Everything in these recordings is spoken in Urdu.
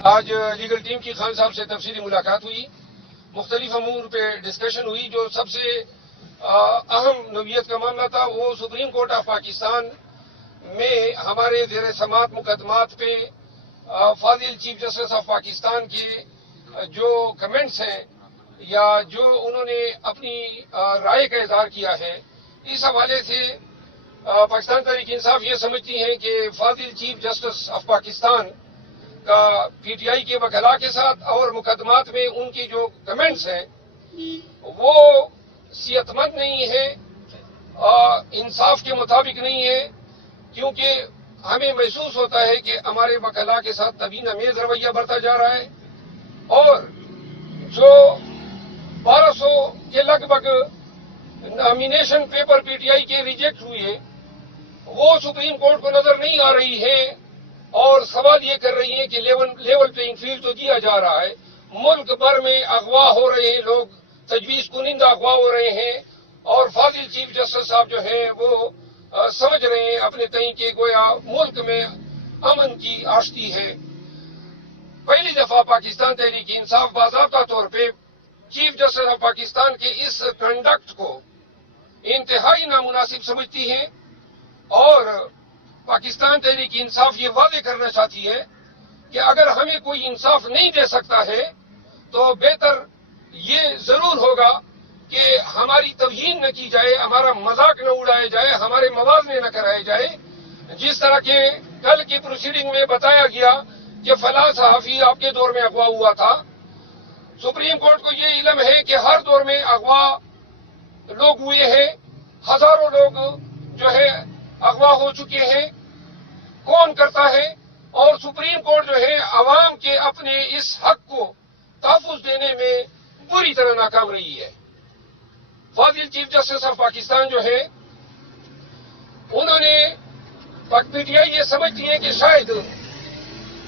آج لیگل ٹیم کی خان صاحب سے تفصیلی ملاقات ہوئی، مختلف امور پہ ڈسکشن ہوئی۔ جو سب سے اہم نوعیت کا معاملہ تھا وہ سپریم کورٹ آف پاکستان میں ہمارے زیر سماعت مقدمات پہ فاضل چیف جسٹس آف پاکستان کے جو کمنٹس ہیں یا جو انہوں نے اپنی رائے کا اظہار کیا ہے، اس حوالے سے پاکستان تحریک انصاف یہ سمجھتی ہیں کہ فاضل چیف جسٹس آف پاکستان کا پی ٹی آئی کے وکلاء کے ساتھ اور مقدمات میں ان کی جو کمنٹس ہیں وہ صحت مند نہیں ہے، انصاف کے مطابق نہیں ہے، کیونکہ ہمیں محسوس ہوتا ہے کہ ہمارے وکلاء کے ساتھ توہین آمیز رویہ برتا جا رہا ہے، اور جو 1200 کے لگ بھگ nomination paper P T I کے ریجیکٹ ہوئے وہ سپریم کورٹ کو نظر نہیں آ رہی ہے، اور سوال یہ کر رہی ہیں کہ لیول پلینگ فیلڈ تو دیا جا رہا ہے، ملک بھر میں اغوا ہو رہے ہیں لوگ، تجویز کنندہ اغوا ہو رہے ہیں، اور فاضل چیف جسٹس صاحب جو ہیں وہ سمجھ رہے ہیں اپنے تئیں کہ گویا ملک میں امن کی آشتی ہے۔ پہلی دفعہ پاکستان تحریک انصاف باضابطہ طور پہ چیف جسٹس آف پاکستان کے اس کنڈکٹ کو انتہائی نامناسب سمجھتی ہے، اور پاکستان تحریک انصاف یہ واضح کرنا چاہتی ہے کہ اگر ہمیں کوئی انصاف نہیں دے سکتا ہے تو بہتر یہ ضرور ہوگا کہ ہماری توہین نہ کی جائے، ہمارا مذاق نہ اڑایا جائے، ہمارے موازنے نہ کرائے جائے، جس طرح کے کل کی پروسیڈنگ میں بتایا گیا کہ فلاں صحافی آپ کے دور میں اغوا ہوا تھا۔ سپریم کورٹ کو یہ علم ہے کہ ہر دور میں اغوا لوگ ہوئے ہیں، ہزاروں لوگ جو ہے اغوا ہو چکے ہیں، کون کرتا ہے، اور سپریم کورٹ جو ہے عوام کے اپنے اس حق کو تحفظ دینے میں بری طرح ناکام رہی ہے۔ فاضل چیف جسٹس آف پاکستان جو ہے انہوں نے پی ٹی آئی یہ سمجھتی ہے کہ شاید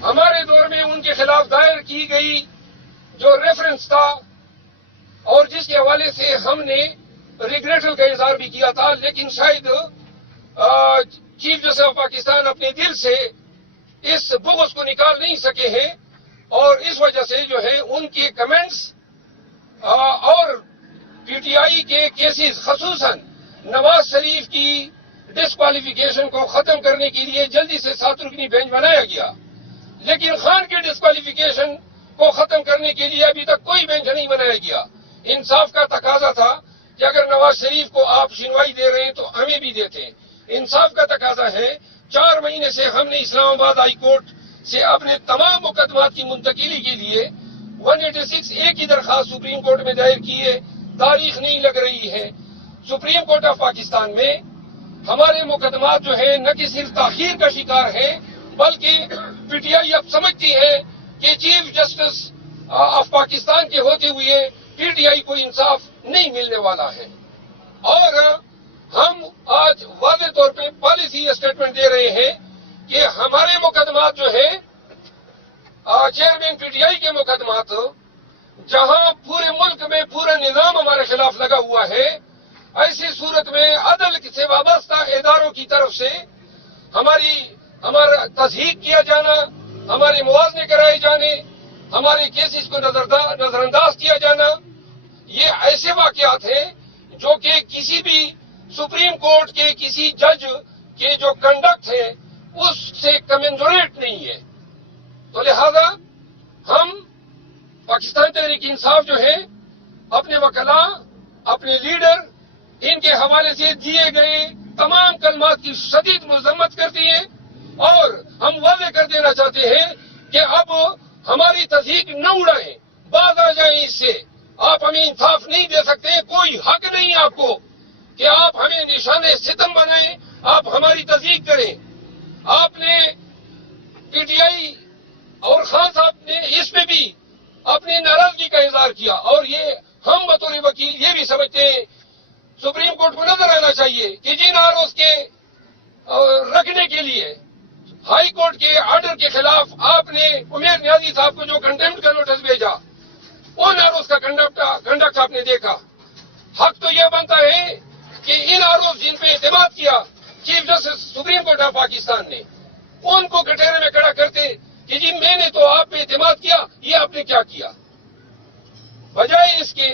ہمارے دور میں ان کے خلاف دائر کی گئی جو ریفرنس تھا اور جس کے حوالے سے ہم نے ریگریٹل کا اظہار بھی کیا تھا، لیکن شاید چیف جسٹس آف پاکستان اپنے دل سے اس بغض کو نکال نہیں سکے ہیں، اور اس وجہ سے جو ہے ان کے کمنٹس اور پی ٹی آئی کے کیسز خصوصاً نواز شریف کی ڈسکوالیفیکیشن کو ختم کرنے کے لیے جلدی سے 7 رکنی بینچ بنایا گیا، لیکن خان کے ڈسکوالیفیکیشن کو ختم کرنے کے لیے ابھی تک کوئی بینچ نہیں بنایا گیا۔ انصاف کا تقاضا تھا کہ اگر نواز شریف کو آپ سنوائی دے رہے ہیں تو ہمیں بھی دیتے ہیں۔ انصاف کا تقاضا ہے، 4 مہینے سے ہم نے اسلام آباد ہائی کورٹ سے اپنے تمام مقدمات کی منتقلی کے لیے 186A کی درخواست سپریم کورٹ میں دائر کی ہے، تاریخ نہیں لگ رہی ہے۔ سپریم کورٹ آف پاکستان میں ہمارے مقدمات جو ہیں نہ کہ صرف تاخیر کا شکار ہیں، بلکہ پی ٹی آئی اب سمجھتی ہے کہ چیف جسٹس آف پاکستان کے ہوتے ہوئے پی ٹی آئی کو انصاف نہیں ملنے والا ہے، اور ہم آج واضح طور پہ پالیسی اسٹیٹمنٹ دے رہے ہیں کہ ہمارے مقدمات جو ہے چیئرمین پی ٹی آئی کے مقدمات، جہاں پورے ملک میں پورا نظام ہمارے خلاف لگا ہوا ہے، ایسی صورت میں عدل سے وابستہ اداروں کی طرف سے ہمارا تصحیح کیا جانا، ہمارے موازنے کرائے جانے، ہمارے کیسز کو نظر انداز کیا جانا، یہ ایسے واقعات ہیں جو کہ کسی بھی سپریم کورٹ کے کسی جج کے جو کنڈکٹ ہے اس سے کمنسوریٹ نہیں ہے۔ تو لہذا ہم پاکستان تحریک انصاف جو ہے اپنے وکلاء، اپنے لیڈر، ان کے حوالے سے دیے گئے تمام کلمات کی شدید مذمت کرتی ہیں، اور ہم واضح کر دینا چاہتے ہیں کہ اب ہماری تصدیق نہ اڑائیں، باز آ جائیں اس سے۔ آپ ہمیں انصاف نہیں دے سکتے، کوئی حق نہیں آپ کو کہ آپ ہمیں نشان ستم بنائیں، آپ ہماری تصدیق کریں۔ آپ نے پی ٹی آئی اور خان صاحب نے اس میں بھی اپنی ناراضگی کا اظہار کیا، اور یہ ہم بطور وکیل یہ بھی سمجھتے ہیں سپریم کورٹ کو نظر آنا چاہیے کہ جن آروز کے رکھنے کے لیے ہائی کورٹ کے آرڈر کے خلاف آپ نے عمیر نیازی صاحب کو جو کنٹمپٹ کا نوٹس بھیجا، ان آروز کا کنڈکٹ آپ نے دیکھا۔ حق تو یہ بنتا ہے کہ ان آروز جن پہ اعتماد کیا chief justice supreme court of Pakistan نے، ان کو کٹہرے میں کھڑا کرتے کہ جی میں نے تو آپ پہ اعتماد کیا، یہ آپ نے کیا کیا؟ بجائے اس کے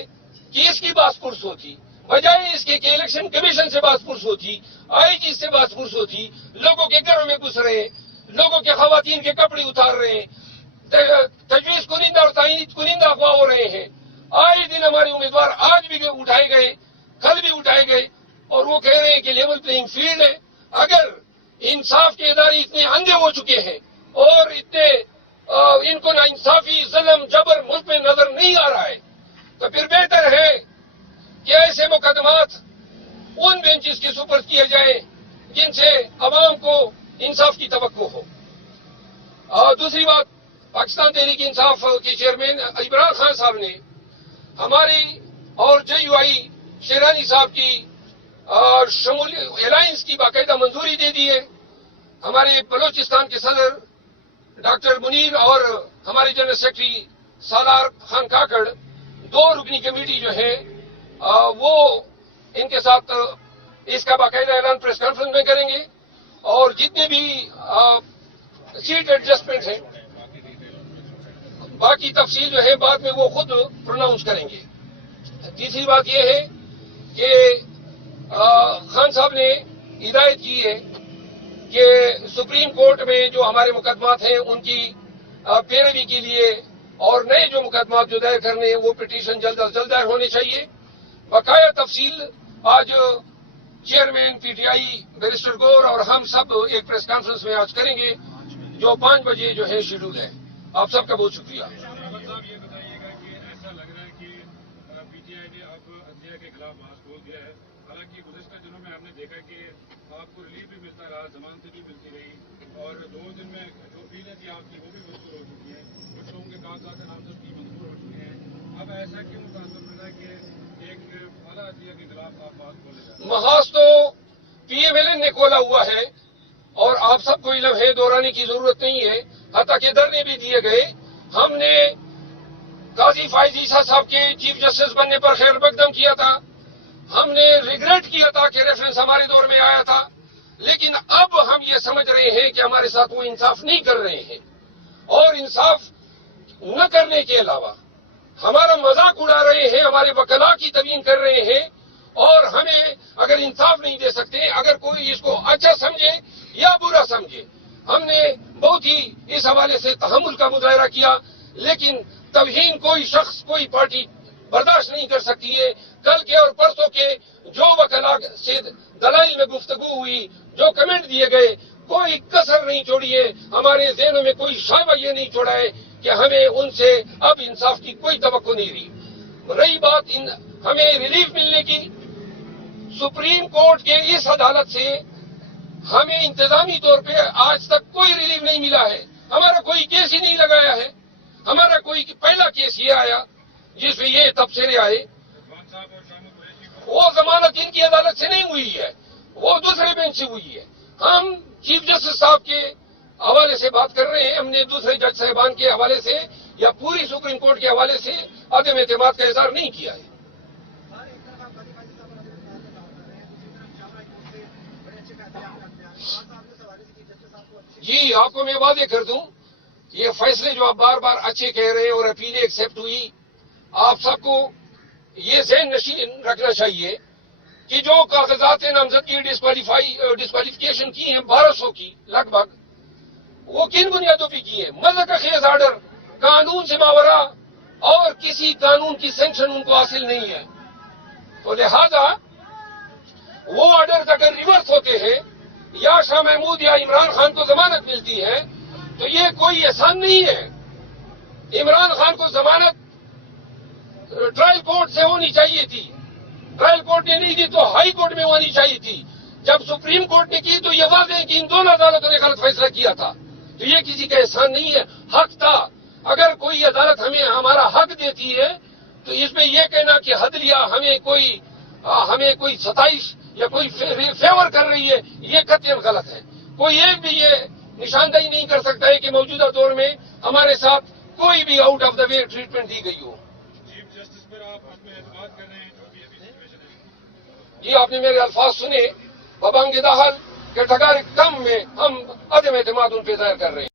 کہ اس کی باس پرس ہوتی، بجائے اس کے کہ الیکشن کمیشن سے باس پرس ہوتی، آئی جی سے باس پرس ہوتی، لوگوں کے گھروں میں گھس رہے ہیں، لوگوں کے خواتین کے کپڑے اتار رہے ہیں، تجویز کنندہ اور تعین کنندہ افواہ ہو رہے ہیں، آئے دن ہمارے امیدوار آج بھی اٹھائے گئے، کل بھی اٹھائے گئے، اور وہ کہہ رہے ہیں کہ لیول پلینگ فیلڈ ہے۔ اگر انصاف کے ادارے اتنے اندھے ہو چکے ہیں اور اتنے ان کو ناانصافی، ظلم، جبر ملک میں نظر نہیں آ رہا ہے، تو پھر بہتر ہے کہ ایسے مقدمات ان بینچز کے سپرد کیے جائیں جن سے عوام کو انصاف کی توقع ہو۔ اور دوسری بات، پاکستان تحریک انصاف کے چیئرمین عمران خان صاحب نے ہماری اور جے یو آئی شیرانی صاحب کی الائنس کی باقاعدہ منظوری دے دی ہے۔ ہمارے بلوچستان کے صدر ڈاکٹر منیر اور ہمارے جنرل سیکرٹری سالار خان کاکڑ 2 رکنی کمیٹی جو ہے وہ ان کے ساتھ اس کا باقاعدہ اعلان پریس کانفرنس میں کریں گے، اور جتنے بھی سیٹ ایڈجسٹمنٹ ہیں، باقی تفصیل جو ہے بعد میں وہ خود پروناؤنس کریں گے۔ تیسری بات یہ ہے کہ خان صاحب نے ہدایت کی ہے کہ سپریم کورٹ میں جو ہمارے مقدمات ہیں ان کی پیروی کے لیے اور نئے جو مقدمات جو دائر کرنے ہیں وہ پٹیشن جلد از جلد دائر ہونے چاہیے۔ بقایا تفصیل آج chairman P T I barrister گور اور ہم سب ایک پریس کانفرنس میں آج کریں گے جو 5 بجے جو ہے شیڈول ہے۔ آپ سب کا بہت شکریہ۔ راول صاحب یہ بتائیے گا کہ ایسا لگ رہا ہے کہ پی ٹی آئی نے اب عدلیہ کے خلاف مارچ کھول دیا ہے، حالانکہ گزشتہ دنوں میں ہم نے دیکھا کہ آپ کو ریلیف بھی ملتا رہا، ضمانتیں بھی ملتی رہی، اور 2 دن میں جو اپیلیں تھی آپ کی وہ بھی منظور ہو چکی ہیں، کچھ لوگوں کے کاغذات نامزد کی منظور ہو چکے ہیں۔ اب ایسا کیوں متاثر ہو رہا ہے کہ ایک اعلیٰ عدلیہ کے خلاف آپ بات کھولے جا رہے ہیں؟ محاذ تو پی ایم ایل این نے کھولا ہوا ہے، اور آپ سب کو علم ہے، دہرانے کی ضرورت نہیں ہے، حتیٰ کہ دھرنے بھی دیے گئے۔ ہم نے قاضی فائز عیسیٰ صاحب کے چیف جسٹس بننے پر خیر مقدم کیا تھا، ہم نے ریگریٹ کیا تھا کہ ریفرنس ہمارے دور میں آیا تھا، لیکن اب ہم یہ سمجھ رہے ہیں کہ ہمارے ساتھ وہ انصاف نہیں کر رہے ہیں، اور انصاف نہ کرنے کے علاوہ ہمارا مذاق اڑا رہے ہیں، ہمارے وکلاء کی توہین کر رہے ہیں، اور ہمیں اگر انصاف نہیں دے سکتے، اگر کوئی اس کو اچھا سمجھے یا برا سمجھے، ہم نے بہت ہی اس حوالے سے تحمل کا مظاہرہ کیا، لیکن توہین کوئی شخص، کوئی پارٹی برداشت نہیں کر سکتی ہے۔ کل کے اور پرسوں کے جو وکلاء سے دلائل میں گفتگو ہوئی، جو کمنٹ دیے گئے، کوئی کسر نہیں چھوڑی ہے، ہمارے ذہنوں میں کوئی شائبہ یہ نہیں چھوڑا ہے کہ ہمیں ان سے اب انصاف کی کوئی توقع نہیں رہی۔ رہی بات ہمیں ریلیف ملنے کی، سپریم کورٹ کے اس عدالت سے ہمیں انتظامی طور پہ آج تک کوئی ریلیف نہیں ملا ہے، ہمارا کوئی کیس ہی نہیں لگایا ہے، ہمارا کوئی پہلا کیس یہ آیا جس میں یہ تبصرے آئے، وہ ضمانت ان کی عدالت سے نہیں ہوئی ہے، وہ دوسرے بینچ سے ہوئی ہے۔ ہم چیف جسٹس صاحب کے حوالے سے بات کر رہے ہیں، ہم نے دوسرے جج صاحبان کے حوالے سے یا پوری سپریم کورٹ کے حوالے سے عدم اعتماد کا اظہار نہیں کیا ہے۔ جی، آپ کو میں واضح کر دوں، یہ فیصلے جو آپ بار بار اچھے کہہ رہے ہیں اور اپیلیں ایکسیپٹ ہوئی، آپ سب کو یہ ذہن نشین رکھنا چاہیے کہ جو کاغذات نامزد کی ڈسکوالیفیکیشن کی ہیں 1200 کی لگ بھگ، وہ کن بنیادوں پہ کی ہیں؟ مذہب کا خیز آرڈر، قانون سے ماورا، اور کسی قانون کی سینکشن ان کو حاصل نہیں ہے، تو لہذا وہ آرڈر اگر ریورس ہوتے ہیں یا شاہ محمود یا عمران خان کو ضمانت ملتی ہے تو یہ کوئی احسان نہیں ہے۔ عمران خان کو ضمانت ٹرائل کورٹ سے ہونی چاہیے تھی، ٹرائل کورٹ نے نہیں دی تو ہائی کورٹ میں ہونی چاہیے تھی، جب سپریم کورٹ نے کی تو یہ واضح ہے کہ ان دونوں عدالتوں نے غلط فیصلہ کیا تھا، تو یہ کسی کا احسان نہیں ہے، حق تھا۔ اگر کوئی عدالت ہمیں ہمارا حق دیتی ہے تو اس میں یہ کہنا کہ عدلیہ ہمیں کوئی ستائش یا کوئی فیور کر رہی ہے، یہ قطعاً غلط ہے۔ کوئی ایک بھی یہ نشاندہی نہیں کر سکتا ہے کہ موجودہ دور میں ہمارے ساتھ کوئی بھی out of the way treatment دی گئی ہو۔ چیف جسٹس پر آپ اپنے اعتماد کر رہے ہیں جو بھی ابھی سچویشن ہے؟ جی، آپ نے میرے الفاظ سنے، ببانگ داخل کے ٹھگار کم میں ہم عدم اعتماد ان پہ ظاہر کر رہے ہیں۔